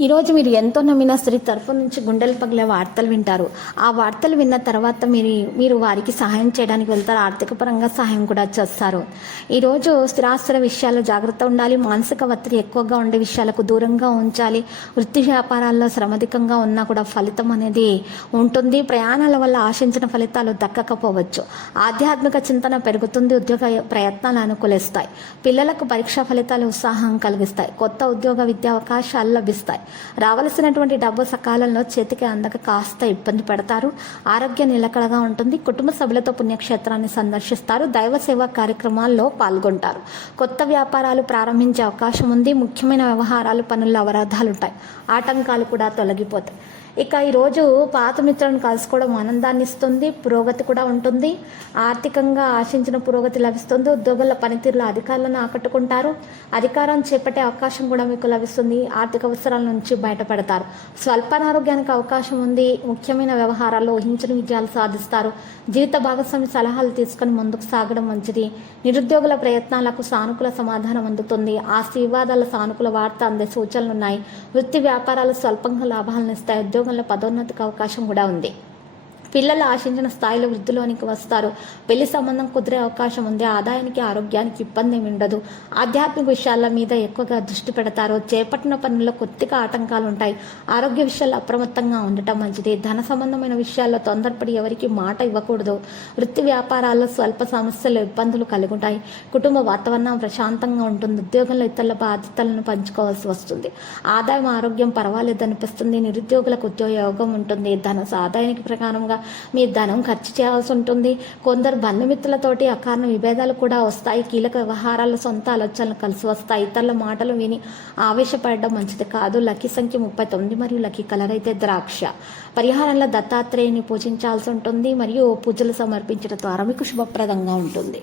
ఈరోజు మీరు ఎంతో నమ్మిన స్త్రీ తరపు నుంచి గుండెలు పగిలే వార్తలు వింటారు. ఆ వార్తలు విన్న తర్వాత మీరు మీరు వారికి సహాయం చేయడానికి వెళ్తారు. ఆర్థిక పరంగా సహాయం కూడా చేస్తారు. ఈరోజు స్థిరాస్తుల విషయాల్లో జాగ్రత్త ఉండాలి. మానసిక ఒత్తిడి ఎక్కువగా ఉండే విషయాలకు దూరంగా ఉంచాలి. వృత్తి వ్యాపారాల్లో శ్రమధికంగా ఉన్నా కూడా ఫలితం అనేది ఉంటుంది. ప్రయాణాల వల్ల ఆశించిన ఫలితాలు దక్కకపోవచ్చు. ఆధ్యాత్మిక చింతన పెరుగుతుంది. ఉద్యోగ ప్రయత్నాలు అనుకూలిస్తాయి. పిల్లలకు పరీక్షా ఫలితాలు ఉత్సాహం కలిగిస్తాయి. కొత్త ఉద్యోగ విద్యా అవకాశాలు లభిస్తాయి. రావలసినటువంటి డబ్బు సకాలంలో చేతికి అందక కాస్త ఇబ్బంది పడతారు. ఆరోగ్యం నిలకడగా ఉంటుంది. కుటుంబ సభ్యులతో పుణ్యక్షేత్రాన్ని సందర్శిస్తారు. దైవ సేవా కార్యక్రమాల్లో పాల్గొంటారు. కొత్త వ్యాపారాలు ప్రారంభించే అవకాశం ఉంది. ముఖ్యమైన వ్యవహారాలు పనుల్లో అవరాధాలు ఉంటాయి ఆటంకాలు కూడా తొలగిపోతాయి. ఇక ఈరోజు పాత మిత్రులను కలుసుకోవడం ఆనందాన్ని ఇస్తుంది పురోగతి కూడా ఉంటుంది. ఆర్థికంగా ఆశించిన పురోగతి లభిస్తుంది. ఉద్యోగుల పనితీరులో అధికారులను ఆకట్టుకుంటారు. అధికారం చేపట్టే అవకాశం కూడా మీకు లభిస్తుంది. ఆర్థిక అవసరాల నుంచి బయటపడతారు. స్వల్ప అనారోగ్యానికి అవకాశం ఉంది. ముఖ్యమైన వ్యవహారాల్లో ఊహించిన విజయాలు సాధిస్తారు. జీవిత భాగస్వామి సలహాలు తీసుకొని ముందుకు సాగడం మంచిది. నిరుద్యోగుల ప్రయత్నాలకు సానుకూల సమాధానం అందుతుంది. ఆస్తి వివాదాల సానుకూల వార్త అందే సూచనలు ఉన్నాయి వృత్తి వ్యాపారాలు స్వల్పంగా లాభాలను ఇస్తాయి. ఉద్యోగంలో పదోన్నతికి అవకాశం కూడా ఉంది. పిల్లలు ఆశించిన స్థాయిలో వృద్ధిలోనికి వస్తారు. పెళ్ళి సంబంధం కుదిరే అవకాశం ఉంది. ఆదాయానికి ఆరోగ్యానికి ఇబ్బంది ఏమి ఉండదు. ఆధ్యాత్మిక విషయాల మీద ఎక్కువగా దృష్టి పెడతారు. చేపట్టిన పనుల్లో కొద్దిగా ఆటంకాలు ఉంటాయి. ఆరోగ్య విషయాల్లో అప్రమత్తంగా ఉండటం మంచిది. ధన సంబంధమైన విషయాల్లో తొందరపడి ఎవరికి మాట ఇవ్వకూడదు. వృత్తి వ్యాపారాల్లో స్వల్ప సమస్యలు ఇబ్బందులు కలిగి ఉంటాయి కుటుంబ వాతావరణం ప్రశాంతంగా ఉంటుంది. ఉద్యోగంలో ఇతరుల బాధ్యతలను పంచుకోవాల్సి వస్తుంది. ఆదాయం ఆరోగ్యం పర్వాలేదు అనిపిస్తుంది నిరుద్యోగులకు ఉద్యోగ యోగం ఉంటుంది. ధన ఆదాయానికి ప్రకారంగా మీ ధనం ఖర్చు చేయాల్సి ఉంటుంది. కొందరు బంధుమిత్రులతోటి అకారణ విభేదాలు కూడా వస్తాయి. కీలక వ్యవహారాల సొంత ఆలోచనలు కలిసి వస్తాయి. ఇతరుల మాటలు విని ఆవేశపడడం మంచిది కాదు. లక్కీ సంఖ్య ముప్పై తొమ్మిది మరియు లక్కీ కలర్ అయితే ద్రాక్ష. పరిహారంలో దత్తాత్రేయుని పూజించాల్సి ఉంటుంది మరియు పూజలు సమర్పించడం ద్వారా మీకు శుభప్రదంగా ఉంటుంది.